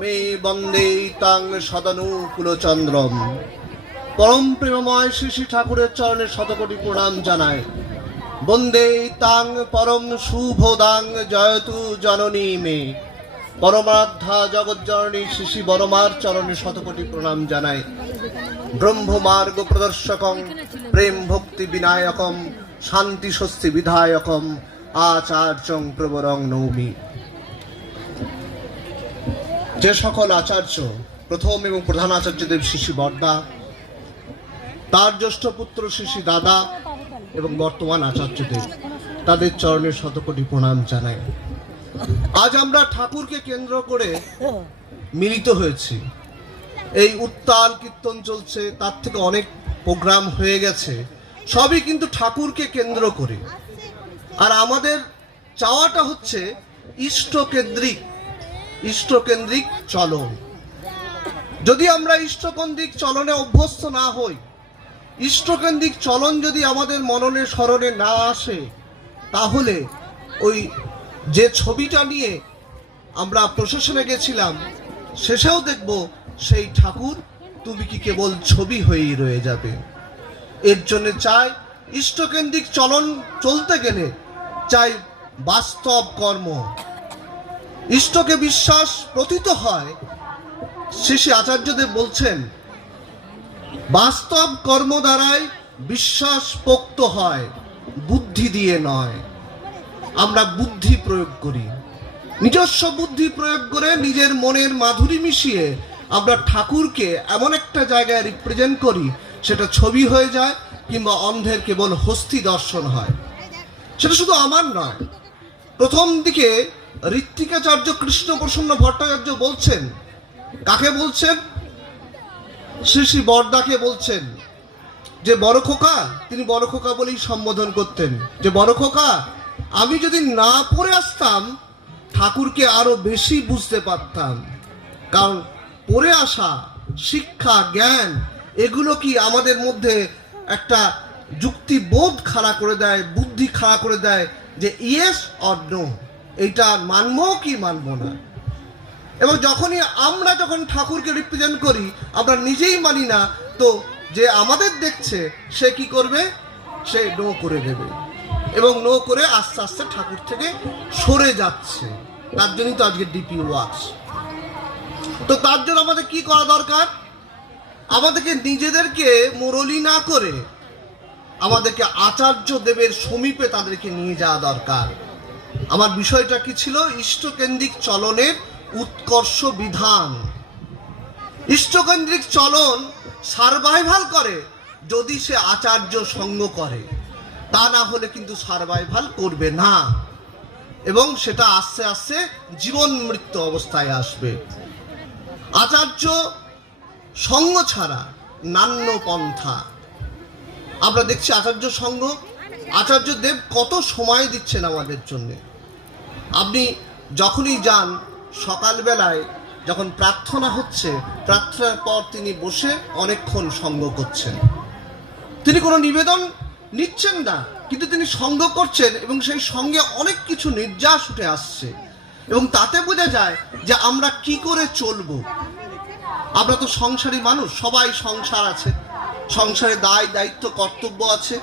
মে বন্দে তাং সদনুকুলচন্দ্রম। পরম প্রেমময় শ্রী ঠাকুরের চরণে শতকোটি প্রণাম জানায় বন্দে পরম শুভদাং জয়তু জননী মে। শ্রী বরমার চরণে প্রণাম জানায় ব্রহ্মমার্গ প্রদর্শকম, প্রেম ভক্তি বিনায়কম, শান্তি স্বস্তি বিধায়কম, আচার্যং প্রবরং নৌমি। যে সকল আচার্য, প্রথম এবং প্রধান আচার্যদেব শিশি বর্দা, তার জ্যেষ্ঠ পুত্র শিশি দাদা এবং বর্তমান আচার্যদেব, তাদের চরণের শতকোটি প্রণাম জানাই। আজ আমরা ঠাকুরকে কেন্দ্র করে মিলিত হয়েছি। এই উত্তাল কীর্তন চলছে, তার থেকে অনেক প্রোগ্রাম হয়ে গেছে। সবই কিন্তু ঠাকুরকে কেন্দ্র করে। আর আমাদের চাওয়াটা হচ্ছে ইষ্টকেন্দ্রিক ইষ্টকেন্দ্রিক চলন। যদি আমরা ইষ্টকেন্দ্রিক চলনে অভ্যস্ত না হই, ইষ্টকেন্দ্রিক চলন যদি আমাদের মননে স্মরণে না আসে, তাহলে ওই যে ছবিটা নিয়ে আমরা প্রশাসনে গেছিলাম, শেষেও দেখব সেই ঠাকুর তুমি কি কেবল ছবি হয়েই রয়ে যাবে। এর জন্য চাই ইষ্টকেন্দ্রিক চলন চলতে গেলে চাই বাস্তব কর্ম। ইষ্টকে বিশ্বাস প্রতীত হয়, শ্রী শ্রী আচার্যদেব বলছেন, বাস্তব কর্ম দ্বারাই বিশ্বাস পোক্ত হয়, বুদ্ধি দিয়ে নয়। আমরা বুদ্ধি প্রয়োগ করি। নিজস্ব বুদ্ধি প্রয়োগ করে নিজের মনের মাধুরী মিশিয়ে আমরা ঠাকুরকে এমন একটা জায়গায় রিপ্রেজেন্ট করি, সেটা ছবি হয়ে যায় কিংবা অন্ধের কেবল হস্তি দর্শন হয়। সেটা শুধু আমার নয়, প্রথম দিকে ঋত্বিকাচার্য কৃষ্ণ প্রসন্ন ভট্টাচার্য বলছেন, কাকে বলছেন? শ্রী শ্রী বরদাকে বলছেন, যে বড় খোকা, তিনি বড় খোকা বলেই সম্বোধন করতেন, যে বড় খোকা, আমি যদি না পড়ে আসতাম, ঠাকুরকে আরও বেশি বুঝতে পারতাম। কারণ পড়ে আসা, শিক্ষা, জ্ঞান, এগুলো কি আমাদের মধ্যে একটা যুক্তিবোধ খাড়া করে দেয়, বুদ্ধি খাড়া করে দেয়, যে ইয়েস অর নো এইটা মানবো কি মানবো না? এবং যখনই আমরা যখন ঠাকুরকে রিপ্রেজেন্ট করি, আমরা নিজেই মানি না, তো যে আমাদের দেখছে, সে কি করবে? সে নো করে দেবে। এবং নো করে আস্তে আস্তে ঠাকুর থেকে সরে যাচ্ছে। তার জন্যই তো আজকে ডিপি ওয়াচ তো তার জন্য আমাদের কি করা দরকার? আমাদেরকে নিজেদেরকে মুরলি না করে আমাদেরকে আচার্য দেবের সমীপে তাদেরকে নিয়ে যাওয়া দরকার। আমার বিষয়টা কি ছিল? ইষ্টকেন্দ্রিক চলনের উৎকর্ষ বিধান। ইষ্টকেন্দ্রিক চলন সার্ভাইভাল করে যদি সে আচার্য সঙ্গ করে। তা না হলে কিন্তু সার্ভাইভাল করবে না। এবং সেটা আস্তে আস্তে জীবন মৃত্যু অবস্থায় আসবে। আচার্য সঙ্গ ছাড়া নান্য পন্থা। আমরা দেখছি আচার্য সঙ্গ, আচার্য দেব কত সময় দিচ্ছেন আমাদের জন্য? আপনি যখনই যান, সকালবেলায় যখন প্রার্থনা হচ্ছে, প্রার্থনার পর তিনি বসে অনেকক্ষণ সঙ্গ করছেন। তিনি কোনো নিবেদন নিচ্ছেন না, কিন্তু তিনি সঙ্গ করছেন এবং সেই সঙ্গে অনেক কিছু নির্যাস উঠে আসছে। এবং তাতে বোঝা যায় যে আমরা কি করে চলবো। আমরা তো সংসারী মানুষ, সবাই সংসার আছে। সংসারে দায়, দায়িত্ব, কর্তব্য আছে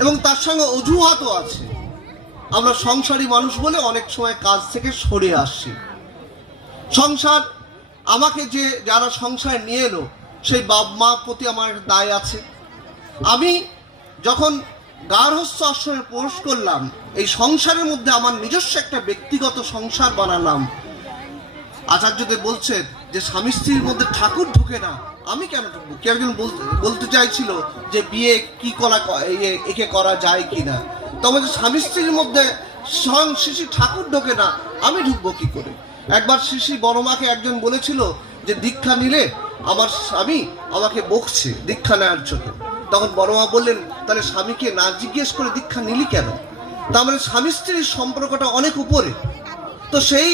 এবং তার সঙ্গে অজুহাতও আছে। আমরা সংসারী মানুষ বলে অনেক সময় কাজ থেকে সরে আসছি সংসার আমাকে যে যারা সংসার নিয়ে এলো, সেই বাপ মা প্রতি আমার দায় আছে। আমি যখন গার্হস্থ আশ্রমে প্রবেশ করলাম, এই সংসারের মধ্যে আমার নিজস্ব একটা ব্যক্তিগত সংসার বানালাম। আচার্যদেব বলছেন যে, স্বামী স্ত্রীর মধ্যে ঠাকুর ঢুকে না, আমি কেন ঢুকবো? কেউ একজন বলতে চাইছিল যে, বিয়ে কি করা একে করা যায় কি না তো আমাদের স্বামী স্ত্রীর মধ্যে স্বয়ং শিশি ঠাকুর ঢোকে না, আমি ঢুকবো কি করে? একবার শিশি বড়মাকে একজন বলেছিল যে দীক্ষা নিলে আমার স্বামী আমাকে বকছে দীক্ষা নেওয়ার জন্য। তখন বড়মা বললেন, তাহলে স্বামীকে না জিজ্ঞেস করে দীক্ষা নিলি কেন? তার মানে স্বামী স্ত্রীর সম্পর্কটা অনেক উপরে। তো সেই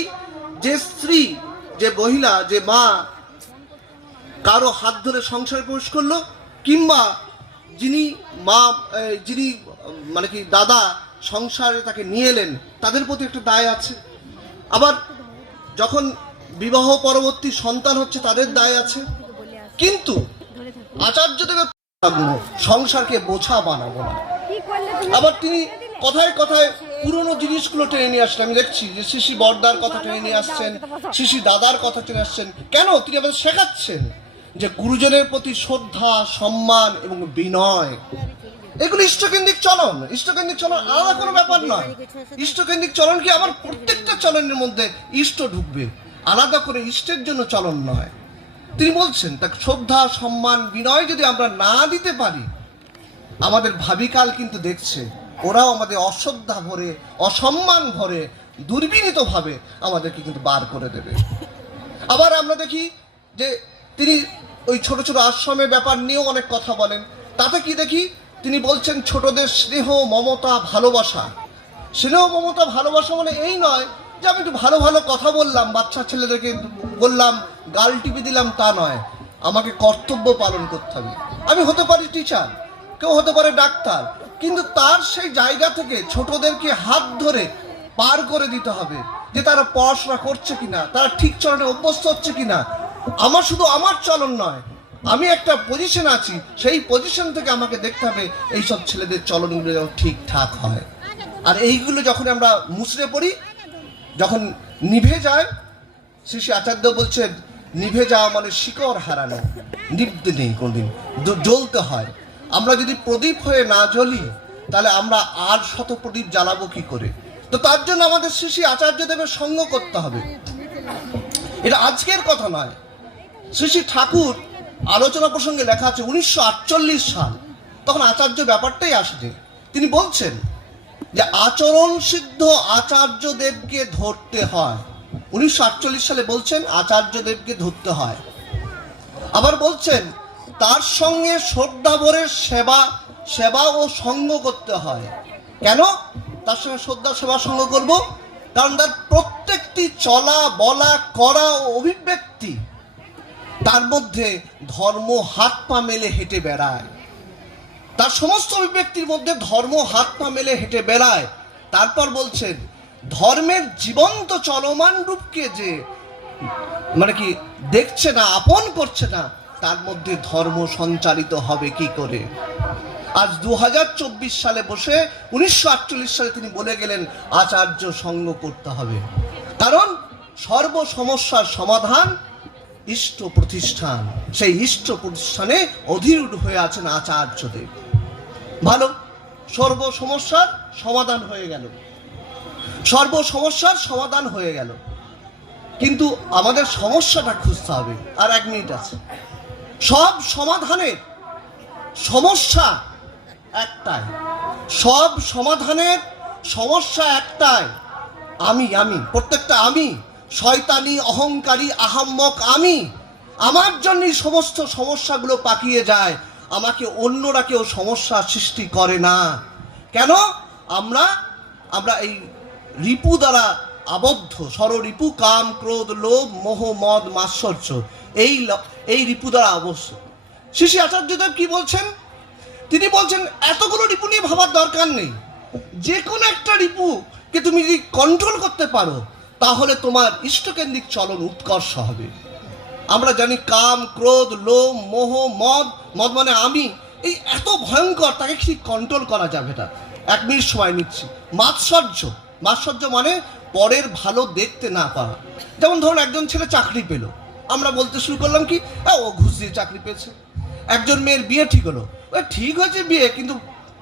যে স্ত্রী, যে মহিলা, যে মা কারও হাত ধরে সংসারে প্রবেশ করল, কিংবা যিনি মা যিনি মানে কি, দাদা সংসারে তাকে নিয়ে এলেন, তাদের প্রতি একটা দায় আছে। আবার যখন বিবাহ পরবর্তী সন্তান হচ্ছে, তাদের দায় আছে। কিন্তু আচার্যদেবের সংসারকে বোঝা বানাবো না। আবার তিনি কথায় কথায় পুরনো জিনিসগুলো টেনে নিয়ে আসছেন আমি দেখছি যে শিশি বর্দার কথা টেনে নিয়ে আসছেন, শিশি দাদার কথা টেনে আসছেন। কেন? তিনি আমাদের শেখাচ্ছেন। যে গুরুজনের প্রতি শ্রদ্ধা, সম্মান এবং বিনয়, এগুলো ইষ্টকেন্দ্রিক চলন। ইষ্টকেন্দ্রিক চলন আলাদা কোনো ব্যাপার নয়। ইষ্টকেন্দ্রিক চলন কি আমার প্রত্যেকটা চলনের মধ্যে ইষ্ট ঢুকবে? আলাদা করে ইষ্টের জন্য চলন নয়। তিনি বলছেন তাকে শ্রদ্ধা, সম্মান, বিনয় যদি আমরা না দিতে পারি, আমাদের ভাবিকাল কিন্তু দেখছে, ওরাও আমাদের অশ্রদ্ধা ভরে, অসম্মান ভরে, দুর্বিনীতভাবে আমাদেরকে কিন্তু বার করে দেবে। আবার আমরা দেখি যে তিনি ওই ছোট ছোট আশ্রমের ব্যাপার নিয়েও অনেক কথা বলেন। তাতে কি দেখি, তিনি বলছেন ছোটদের স্নেহ, মমতা, ভালোবাসা। স্নেহ, মমতা, ভালোবাসা মানে এই নয় যে আমি একটু ভালো ভালো কথা বললাম, বাচ্চা ছেলেদেরকে বললাম, গাল টিপে দিলাম, তা নয়। আমাকে কর্তব্য পালন করতে হবে। আমি হতে পারি টিচার কেউ হতে পারে ডাক্তার, কিন্তু তার সেই জায়গা থেকে ছোটদেরকে হাত ধরে পার করে দিতে হবে যে তারা পড়াশোনা করছে কিনা, তারা ঠিক চলনে অভ্যস্ত হচ্ছে কিনা। আমার শুধু আমার চলন নয়, আমি একটা পজিশন আছি, সেই পজিশন থেকে আমাকে দেখতে হবে এইসব ছেলেদের চলনগুলো যেন ঠিকঠাক হয়। আর এইগুলো যখন আমরা মুচড়ে পড়ি, যখন নিভে যায় শ্রী শ্রী আচার্য বলছেন, নিভে যাওয়া মানে শিকড় হারানো নিবতে নেই কোনদিন জ্বলতে হয়। আমরা যদি প্রদীপ হয়ে না জ্বলি, তাহলে আমরা আর শত প্রদীপ জ্বালাবো কি করে? তো তার জন্য আমাদের শ্রী শ্রী আচার্যদেবের সঙ্গ করতে হবে। এটা আজকের কথা নয় শ্রী ঠাকুর আলোচনা প্রসঙ্গে লেখা আছে উনিশশো আটচল্লিশ সাল। তখন আচার্য ব্যাপারটাই আসছে। তিনি বলছেন যে আচরণ সিদ্ধ আচার্যদেবকে ধরতে হয়। উনিশশো আটচল্লিশ সালে বলছেন আচার্যদেবকে ধরতে হয়। আবার বলছেন তার সঙ্গে শ্রদ্ধাভরের সেবা সেবা ও সঙ্গ করতে হয়। কেন? তার সঙ্গে শ্রদ্ধা, সেবা, সঙ্গ করব? কারণ তার প্রত্যেকটি চলা, বলা, করা ও অভিব্যক্তি তার মধ্যে ধর্ম হাত পা মেলে হেঁটে বেড়ায়। তার সমস্ত অভিব্যক্তির মধ্যে ধর্ম হাত পা মেলে হেঁটে বেড়ায়। তারপর বলছেন, ধর্মের জীবন্ত চলমান রূপকে যে মানে কি দেখছে না, আপন করছে না, তার মধ্যে ধর্ম সঞ্চারিত হবে কি করে? আজ দু হাজার চব্বিশ সালে বসে উনিশশো আটচল্লিশ সালে তিনি বলে গেলেন, আচার্য সঙ্গ করতে হবে। কারণ সর্ব সমস্যার সমাধান ইষ্ট প্রতিষ্ঠান। সেই ইষ্ট প্রতিষ্ঠানে অধীর হয়ে আছেন আচার্যদেব। ভালো, সর্ব সমস্যার সমাধান হয়ে গেল। সর্ব সমস্যার সমাধান হয়ে গেল। কিন্তু আমাদের সমস্যাটা খুঁজতে হবে। আর এক মিনিট আছে। সব সমাধানের সমস্যা একটাই। সব সমাধানের সমস্যা একটাই। আমি আমি, প্রত্যেকটা আমি শয়তানি, অহংকারী, আহাম্মক আমি। আমার জন্যই সমস্ত সমস্যাগুলো পাকিয়ে যায়। আমাকে অন্যরা কেউ সমস্যা সৃষ্টি করে না। কেন? আমরা আমরা এই রিপু দ্বারা আবদ্ধ। ষড়রিপু কাম, ক্রোধ, লোভ, মোহ, মদ, মাৎসর্য। এই এই রিপু দ্বারা অবশ্য। শিশি আচার্যদেব কি বলছেন? তিনি বলছেন, এতগুলো রিপু নিয়ে ভাবার দরকার নেই। যে কোনো একটা রিপুকে তুমি যদি কন্ট্রোল করতে পারো তাহলে তোমার ইষ্টকেন্দ্রিক চলন উৎকর্ষ হবে। আমরা জানি কাম ক্রোধ লোভ মোহ মদ মদ মানে আমি। এই এত ভয়ঙ্কর তাকে ঠিক কন্ট্রোল করা যাবে না এক মিনিট সময় নিচ্ছি। মাৎসর্য। মাৎসর্য মানে পরের ভালো দেখতে না পারা যেমন ধরুন একজন ছেলে চাকরি পেল। আমরা বলতে শুরু করলাম কি "আ, ও ঘুষ দিয়ে চাকরি পেয়েছে। একজন মেয়ের বিয়ে ঠিক হলো। ও ঠিক হয়েছে বিয়ে কিন্তু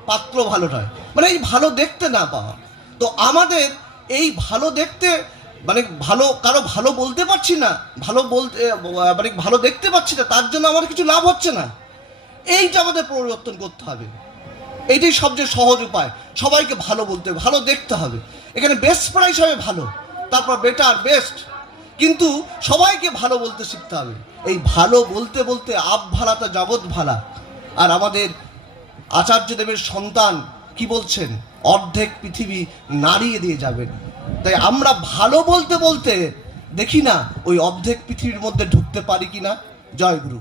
পাত্র ভালো নয়। মানে এই ভালো দেখতে না পাওয়া। তো আমাদের এই ভালো দেখতে মানে ভালো, কারও ভালো বলতে পারছি না, ভালো বলতে মানে ভালো দেখতে পাচ্ছি না, তার জন্য আমার কিছু লাভ হচ্ছে না। এইটা আমাদের পরিবর্তন করতে হবে। এইটাই সবচেয়ে সহজ উপায়। সবাইকে ভালো বলতে হবে, ভালো দেখতে হবে। এখানে বেস্ট প্রাইস হবে ভালো, তারপর বেটার বেস্ট কিন্তু সবাইকে ভালো বলতে শিখতে হবে। এই ভালো বলতে বলতে আপ ভালা তো জগৎ ভালা আর আমাদের আচার্যদেবের সন্তান কি বলছেন? অর্ধেক পৃথিবী নাড়িয়ে দিয়ে যাবেন। তাই আমরা ভালো বলতে বলতে দেখি না ওই অর্ধেক পৃথিবীর মধ্যে ঢুকতে পারি কিনা? জয় গুরু।